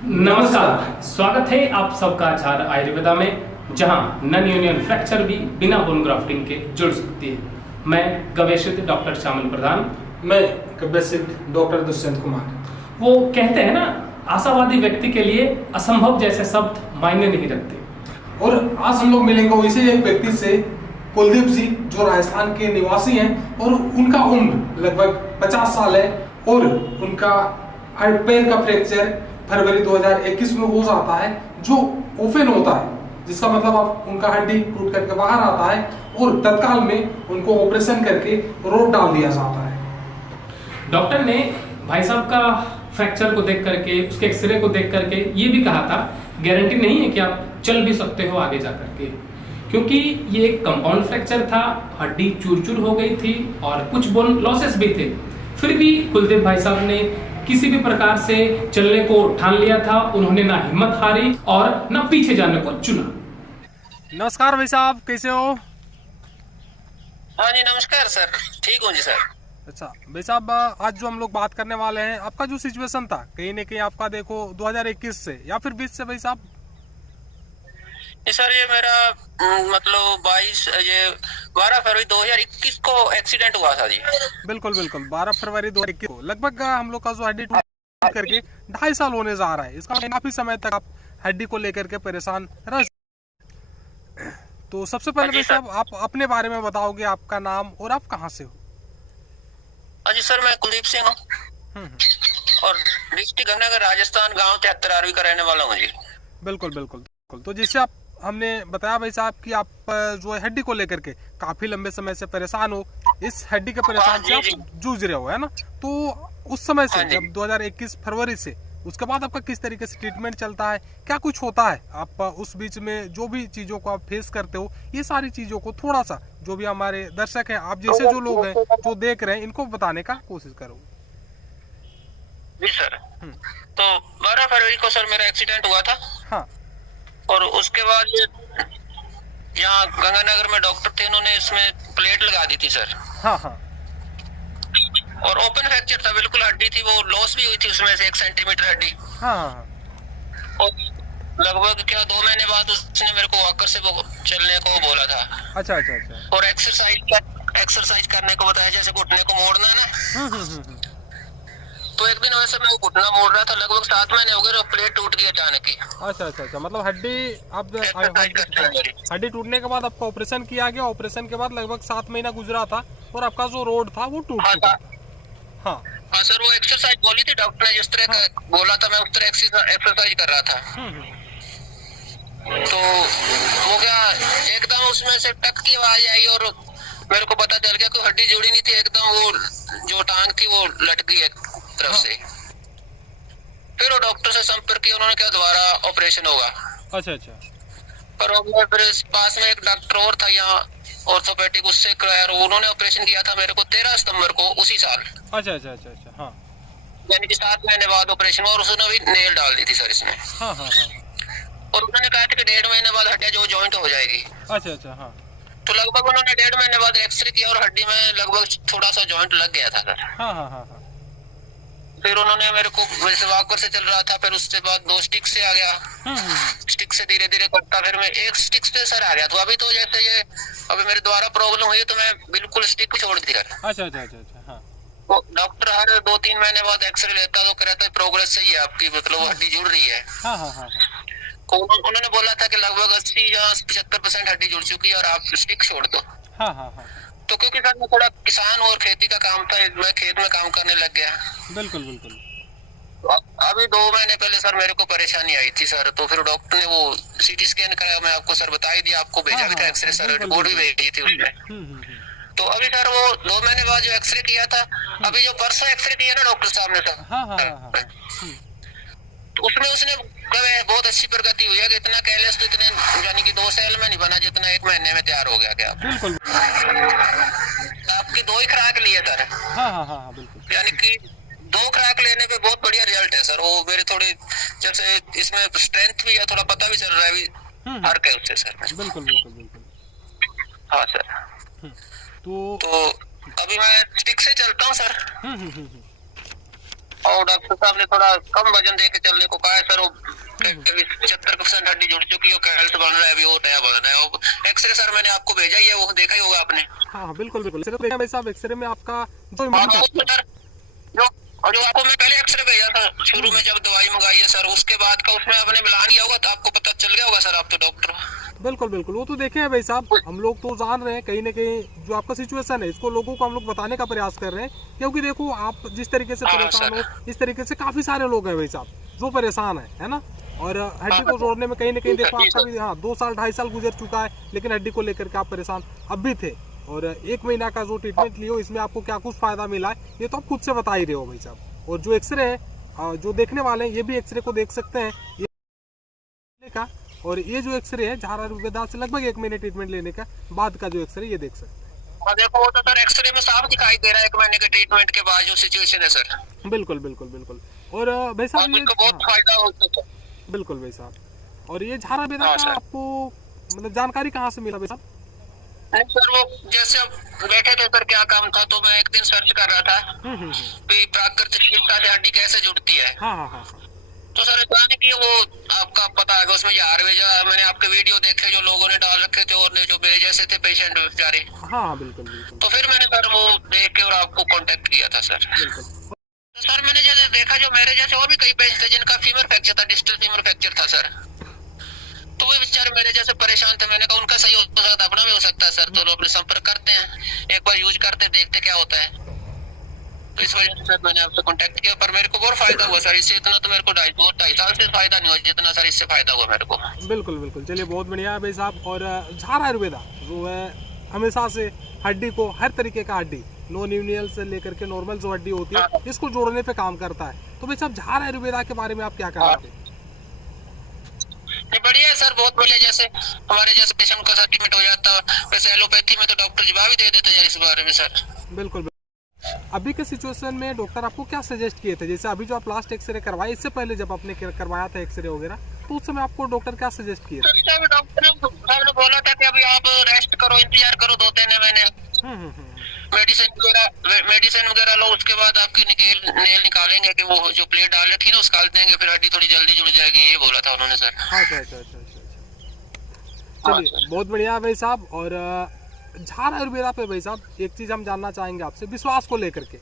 नमस्कार, स्वागत है आप सबका आचार्य आयुर्वेदा में, जहां नन यूनियन फ्रैक्चर भी बिना बोन ग्राफ्टिंग के जुड़ सकती है। मैं गवेषित डॉक्टर श्यामल प्रधान। मैं गवेषित डॉक्टर दुष्यंत कुमार। वो कहते हैं ना, आशावादी व्यक्ति के लिए असंभव जैसे शब्द मायने नहीं रखते। और आज हम लोग मिलेंगे वैसे एक व्यक्ति से, कुलदीप जी, जो राजस्थान के निवासी हैं और उनका उम्र लगभग 50 साल है और उनका पैर का फ्रैक्चर फरवरी 2021 में हो जाता है, जो ओपन होता है, जिसका मतलब आप उनका हड्डी टूट करके बाहर आता है और तत्काल में उनको ऑपरेशन करके रोड डाल दिया जाता है। डॉक्टर ने भाई साहब का फ्रैक्चर को देख करके, उसके एक्सरे को देख करके ये भी कहा था, गारंटी नहीं है कि आप चल भी सकते हो आगे जा करके, क्योंकि ये एक कंपाउंड फ्रैक्चर था, हड्डी चूर चूर हो गई थी और कुछ बोन लॉसेस भी थे। फिर भी कुलदीप भाई साहब ने किसी भी प्रकार से चलने को ठान लिया था। उन्होंने ना हिम्मत हारी और ना पीछे जाने को चुना। नमस्कार भाई साहब, कैसे हो? हाँ जी नमस्कार सर, ठीक हूँ जी सर। अच्छा भाई साहब, आज जो हम लोग बात करने वाले हैं, आपका जो सिचुएशन था कहीं ना कहीं आपका देखो 2021 से या फिर 20 से भाई साहब? सर ये मेरा मतलब 12 फरवरी 2021 को एक्सीडेंट हुआ था जी। बिल्कुल बिल्कुल, 12 फरवरी 2021 को लगभग हम लोग का जो हड्डी टूट करके 2.5 साल होने जा रहा है। इसका मतलब काफी समय तक आप हड्डी को लेकर के परेशान रह। तो सबसे पहले भाई साहब, आप अपने बारे में बताओगे, आपका नाम और आप कहाँ से हो? जी सर, मैं कुलदीप सिंह हूँ और डिस्ट्रिक्ट गंगानगर, राजस्थान, गांव 73 आरवी का रहने वाला हूँ जी। बिल्कुल बिल्कुल बिल्कुल। तो जैसे आप हमने बताया भाई साहब कि आप जो है हड्डी को लेकर के काफी लंबे समय से परेशान हो, इस हड्डी के परेशान से आप जूझ रहे हो, है ना? तो उस समय से जब 2021 फरवरी से उसके बाद आपका किस तरीके से ट्रीटमेंट चलता है, क्या कुछ होता है? आप उस बीच में जो भी चीजों को आप फेस करते हो, ये सारी चीजों को थोड़ा सा जो भी हमारे दर्शक हैं, आप जैसे जो लोग हैं जो देख रहे हैं, इनको बताने का कोशिश करो। जी सर, तो 12 फरवरी को सर मेरा एक्सीडेंट हुआ था। हाँ। और उसके बाद यहाँ गंगानगर में डॉक्टर थे, उन्होंने इसमें प्लेट लगा दी थी सर। हाँ हाँ। और ओपन फ्रैक्चर था, बिल्कुल हड्डी थी, वो लॉस भी हुई थी उसमें से 1 सेंटीमीटर हड्डी। हाँ हाँ। और लगभग 2 महीने बाद उसने मेरे को वॉकर से चलने को बोला था। अच्छा अच्छा अच्छा। और एक्सरसाइज करने को बताया, जैसे घुटने को मोड़ना ना। तो एक दिन वैसे मैं घुटना मोड़ रहा था, लगभग 7 महीने हो गए और प्लेट टूट गई अचानक ही। अच्छा अच्छा अच्छा, मतलब हड्डी टूटने के बाद आपका ऑपरेशन किया गया। ऑपरेशन के बाद लगभग 7 महीना गुजरा था और आपका जो रोड था वो टूट चुका था। हाँ सर, वो एक्सरसाइज बोली थी डॉक्टर ने, जिस तरह का बोला था मैं उस तरह एक्सरसाइज कर रहा था। तो वो क्या एकदम उसमें से टक की आवाज आई और मेरे को पता चल गया कि हड्डी जुड़ी नहीं थी, एकदम वो जो टांग थी वो लट गई एक तरफ से। फिर वो डॉक्टर से संपर्क किया, उन्होंने कहा दोबारा ऑपरेशन होगा। अच्छा अच्छा। पर फिर पास में एक डॉक्टर और था यहाँ ऑर्थोपेडिक, उससे कराया, उन्होंने ऑपरेशन किया था मेरे को 13 सितंबर को उसी साल। अच्छा अच्छा अच्छा अच्छा। हाँ, यानी कि 7 महीने बाद ऑपरेशन हुआ और उसने भी नेल डाल दी थी सर इसमें। हाँ हाँ हाँ। और उन्होंने कहा था कि 1.5 महीने बाद हड्डियां जो जॉइंट हो जाएगी। अच्छा अच्छा। हाँ। तो लगभग उन्होंने 1.5 महीने बाद एक्सरे किया और हड्डी में लगभग थोड़ा सा जॉइंट लग गया था सर। हाँ हाँ हाँ हाँ। फिर उन्होंने मेरे को, वैसे वॉकर से चल रहा था, फिर उसके बाद 2 स्टिक से आ गया। स्टिक से धीरे धीरे करता, फिर मैं 1 स्टिक पे सर आ गया। तो अभी तो जैसे ये अभी मेरे द्वारा प्रॉब्लम हुई तो मैं बिल्कुल स्टिक छोड़ दी कर। अच्छा अच्छा अच्छा अच्छा। हाँ। तो डॉक्टर हर 2-3 महीने बाद एक्सरे लेता तो कहता है प्रोग्रेस सही है आपकी, मतलब हड्डी जुड़ रही है। हाँ हाँ हाँ। उन्होंने बोला था कि लगभग 80 या 75% हड्डी जुड़ चुकी है और आप स्टिक छोड़ दो। हाँ हाँ हाँ। तो क्योंकि सर मैं थोड़ा किसान और खेती का काम था, मैं खेत में काम करने लग गया। बिल्कुल बिल्कुल। अभी 2 महीने पहले सर मेरे को परेशानी आई थी सर, तो फिर डॉक्टर ने वो सीटी स्कैन कराया, मैं आपको सर बता ही दिया, आपको भेजा भी था एक्सरे सर, रिपोर्ट भी भेजी थी उसमें। तो अभी सर वो 2 महीने बाद जो एक्सरे किया था, अभी जो परसों एक्सरे किया ना डॉक्टर साहब ने सर, हाँ हाँ हाँ। तो उसमें उसने बहुत अच्छी प्रगति हुई है कि इतना कैलेस तो इतने यानी कि 2 साल में नहीं बना जितना 1 महीने में तैयार हो गया। क्या बिल्कुल। आपकी 2 ही खुराक ली है सर। हाँ हाँ हाँ बिल्कुल। यानी कि 2 खुराक लेने पे बहुत बढ़िया रिजल्ट है सर। वो मेरे थोड़ी जैसे इसमें स्ट्रेंथ भी है, थोड़ा पता भी चल रहा है अभी फर्क है उससे सर। बिल्कुल बिल्कुल बिल्कुल। हाँ सर। तो अभी मैं स्टिक से चलता हूँ सर। और डॉक्टर साहब ने थोड़ा कम वजन दे के चलने को कहा है सर। वो 75% हड्डी जुड़ चुकी है, कैल्स बन रहा है, अभी वो नया बन रहा है। और एक्सरे सर मैंने आपको भेजा ही है, वो देखा ही होगा आपने। हाँ बिल्कुल बिल्कुल, देखा भाई साहब एक्सरे में आपका जो और जो आपको मैं पहले एक्सरे भेजा था शुरू में जब दवाई मंगाई है सर, उसके बाद का उसमें आपने मिलान किया होगा तो आपको पता चल गया होगा सर, आप तो डॉक्टर। बिल्कुल बिल्कुल, वो तो देखे हैं भाई साहब, हम लोग तो जान रहे हैं कहीं ना कहीं जो आपका सिचुएशन है इसको लोगों को हम लोग बताने का प्रयास कर रहे हैं, क्योंकि देखो आप जिस तरीके से परेशान हो इस तरीके से काफी सारे लोग हैं भाई साहब जो परेशान है ना। और हड्डी को जोड़ने में कहीं ना कहीं देखो आपका भी 2 साल 2.5 साल गुजर चुका है, लेकिन हड्डी को लेकर के आप परेशान अब भी थे। और 1 महीना का जो ट्रीटमेंट लियो इसमें आपको क्या कुछ फायदा मिला है ये तो आप खुद से बता ही रहे हो भाई साहब। और जो एक्सरे है जो देखने वाले हैं ये भी एक्सरे को देख सकते हैं ये का, और ये जो एक्सरे है झारा आयुर्वेदा से लगभग 1 महीने ट्रीटमेंट लेने का बाद का जो एक्सरे ये देख सकते हैं। देखो वो तो सर एक्सरे में साफ दिखाई दे रहा है 1 महीने के ट्रीटमेंट के बाद जो सिचुएशन है सर। बिल्कुल बिल्कुल बिल्कुल। और भाई साहब ये बहुत फायदा होता है। बिल्कुल भाई साहब। और ये झारा आयुर्वेदा का आपको मतलब जानकारी कहाँ से मिला भाई साहब? सर वो जैसे अब बैठे थे सर, क्या काम था तो मैं एक दिन सर्च कर रहा था कि प्राकृतिक चिकित्सा से हड्डी कैसे जुड़ती है। हाँ। तो सर जाने की वो आपका पता है उसमें ये आयुर्वेदा, मैंने आपके वीडियो देखे जो लोगों ने डाल रखे थे और जो मेरे जैसे थे पेशेंट बेचारे। हाँ बिल्कुल बिल्कुल। तो फिर मैंने सर वो देख के और आपको कांटेक्ट किया था सर। तो सर मैंने जैसे देखा जो मेरे जैसे और भी कई पेशेंट थे जिनका फीमर फ्रैक्चर था, डिस्टल फीमर फ्रैक्चर था सर, तो वो बेचारे मेरे जैसे परेशान थे। मैंने कहा उनका सही हो सकता है, अपना भी हो सकता है सर, तो लोग अपने संपर्क करते हैं, एक बार यूज करते हैं, देखते क्या होता है। तो इस वजह से सर मैंने आपसे कांटेक्ट किया, पर मेरे को बहुत फायदा हुआ सर इससे। इतना तो मेरे को 2.5 साल से फायदा नहीं हुआ जितना सर इससे फायदा हुआ मेरे को। बिल्कुल बिल्कुल, चलिए बहुत बढ़िया है भाई साहब। और झारा आयुर्वेदा जो है हमेशा से हड्डी को हर तरीके का हड्डी नॉन यूनियल से लेकर के नॉर्मल जो हड्डी होती है इसको जोड़ने पे काम करता है। तो भाई साहब झारा आयुर्वेदा के बारे में आप क्या कह रहे थे? बढ़िया है सर, बहुत बढ़िया। जैसे हमारे जैसे पेशेंट का सर्टिफिकेट हो जाता, वैसे एलोपैथी में तो डॉक्टर जवाब ही दे देते हैं इस बारे में सर। बिल्कुल। अभी के सिचुएशन में डॉक्टर आपको क्या सजेस्ट किए थे? जैसे अभी जो आप लास्ट एक्सरे करवाए, इससे पहले जब आपने करवाया था एक्सरे वगैरह, तो उस समय आपको डॉक्टर क्या सजेस्ट किए थे? डॉक्टर ने बोला था कि अभी आप रेस्ट करो, इंतजार करो 2-3 महीने, मेडिसिन वगैरह लो, उसके बाद आपकी नेल निकालेंगे कि वो जो प्लेट डाल रखी ना उसका देंगे, फिर हड्डी थोड़ी जल्दी जुड़ जाएगी, ये बोला था उन्होंने सर। अच्छा। चलिए बहुत बढ़िया भाई साहब। और झारा आयुर्वेदा पे भाई साहब एक चीज हम जानना चाहेंगे आपसे, विश्वास को लेकर के,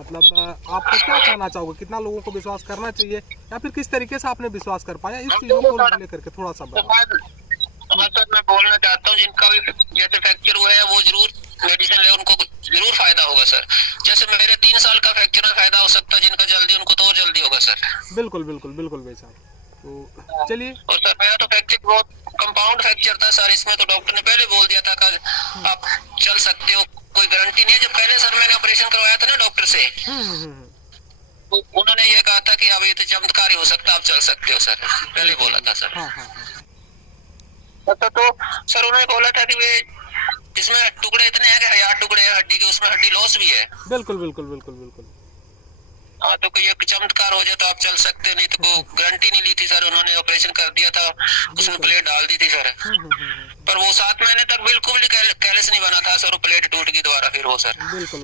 मतलब आप क्या कहना चाहोगे, कितना लोगों को विश्वास करना चाहिए या फिर किस तरीके से आपने विश्वास कर पाया, इस चीजों को लेकर के थोड़ा सा बताओ। हाँ सर, मैं बोलना चाहता हूँ जिनका भी जैसे फ्रैक्चर हुआ है वो जरूर मेडिसिन ले, उनको जरूर फायदा होगा सर। जैसे मेरे 3 साल का फ्रैक्चर में फायदा हो सकता है, जिनका जल्दी उनको तो और जल्दी होगा सर। बिल्कुल भाई साहब। तो चलिए। और सर मेरा तो फ्रैक्चर बहुत कंपाउंड फ्रैक्चर था सर, इसमें तो डॉक्टर ने पहले बोल दिया था कि आप चल सकते हो, कोई गारंटी नहीं है। जब पहले सर मैंने ऑपरेशन करवाया था ना डॉक्टर से, तो उन्होंने ये कहा था कि अब ये तो चमत्कार ही हो सकता है, आप चल सकते हो सर, पहले बोला था सर। तो सर उन्होंने बोला था कि वे इसमें टुकड़े इतने हैं कि 1000 टुकड़े हैं हड्डी के, उसमें हड्डी लॉस भी है। बिल्कुल। हाँ, तो कोई एक चमत्कार हो जाए तो आप चल सकते हो, नहीं तो कोई गारंटी नहीं ली थी सर। उन्होंने ऑपरेशन कर दिया था, उसमें प्लेट डाल दी थी सर, पर वो 7 महीने तक बिल्कुल भी कैलस नहीं बना था सर, वो प्लेट टूट गई दोबारा फिर वो सर। बिल्कुल।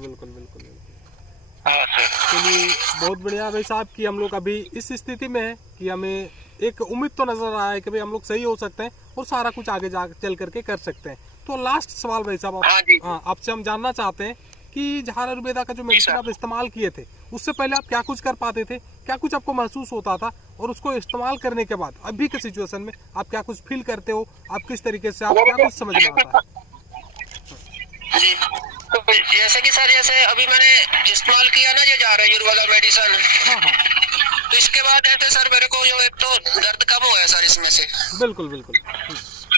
हाँ सर। चलिए बहुत बढ़िया भाई साहब कि हम लोग अभी इस स्थिति में है कि हमें एक उम्मीद तो नजर आ रहा है कि भाई हम लोग सही हो सकते हैं और सारा कुछ आगे जा चल करके कर सकते हैं। तो लास्ट सवाल भाई साहब आपसे हम जानना चाहते हैं कि झारा आयुर्वेदा का जो मेडिसिन आप इस्तेमाल किए थे उससे पहले आप क्या कुछ कर पाते थे, क्या कुछ आपको महसूस होता था, और उसको इस्तेमाल करने के बाद अभी के सिचुएशन में आप क्या कुछ फील करते हो, आप किस तरीके से, आप क्या कुछ समझ में आता है? जी, तो जैसे कि सर जैसे अभी मैंने इस्तेमाल किया ना ये झारा आयुर्वेदा मेडिसिन, तो इसके बाद ऐसे सर मेरे को जो एक तो दर्द कम हुआ है सर इसमें से। बिल्कुल।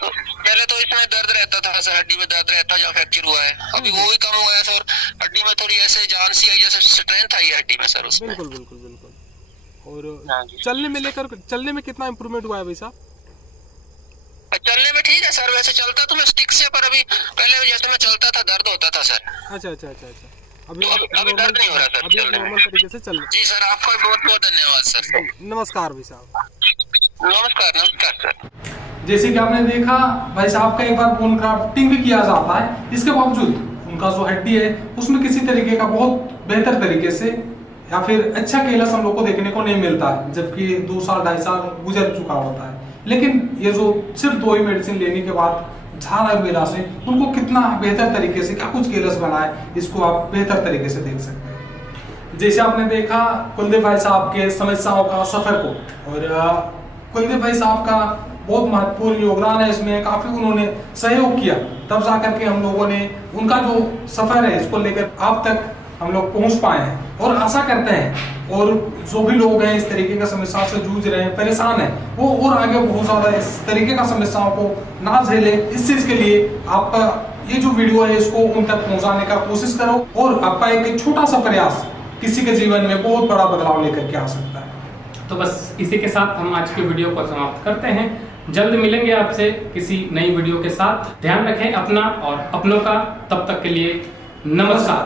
पहले तो इसमें दर्द रहता था सर, हड्डी में दर्द रहता जहाँ फ्रैक्चर हुआ है, अभी वो भी कम हुआ है सर। हड्डी में थोड़ी ऐसे जान सी आई, जैसे स्ट्रेंथ आई है हड्डी में सर उसमें। बिल्कुल। और चलने में कितना इम्प्रूवमेंट हुआ है भाई साहब? चलने में ठीक है सर, वैसे चलता तो मैं स्टिक से, पर अभी पहले जैसे मैं चलता था दर्द होता था सर। अच्छा। अभी दर्द नहीं हो रहा सर, अभी नॉर्मल तरीके से चल रहा है। जी सर, आपका बहुत धन्यवाद सर। नमस्कार भाई साहब। नमस्कार सर। जैसे कि आपने देखा भाई साहब का एक बार बोन ग्राफ्टिंग भी किया जाता है, इसके बावजूद उनका जो हड्डी है उसमें किसी तरीके का बहुत बेहतर तरीके से या फिर अच्छा कैलाश हम लोग को देखने को नहीं मिलता है, जबकि 2 साल 2.5 साल गुजर चुका होता है। लेकिन ये जो सिर्फ 2 ही मेडिसिन लेने के बाद झाड़ आयुर्वेदा से उनको कितना बेहतर तरीके से क्या कुछ कैलाश बना है, इसको आप बेहतर तरीके से देख सकते हैं। जैसे आपने देखा कुलदीप भाई साहब के समस्याओं का सफर को, और कुलदीप भाई साहब का बहुत महत्वपूर्ण योगदान है इसमें, काफी उन्होंने सहयोग किया, तब जाकर के हम लोगों ने उनका जो सफर है इसको लेकर आप तक हम लोग पहुंच पाए हैं। और आशा करते हैं और जो भी लोग हैं इस तरीके का समस्या से जूझ रहे हैं, परेशान हैं, वो और आगे बहुत ज्यादा इस तरीके का समस्याओं को ना झेले। इस चीज के लिए आपका ये जो वीडियो है इसको उन तक पहुंचाने का कोशिश करो, और आपका एक छोटा सा प्रयास किसी के जीवन में बहुत बड़ा बदलाव लेकर के आ सकता है। तो बस इसी के साथ हम आज के वीडियो को समाप्त करते हैं। जल्द मिलेंगे आपसे किसी नई वीडियो के साथ। ध्यान रखें अपना और अपनों का। तब तक के लिए नमस्कार।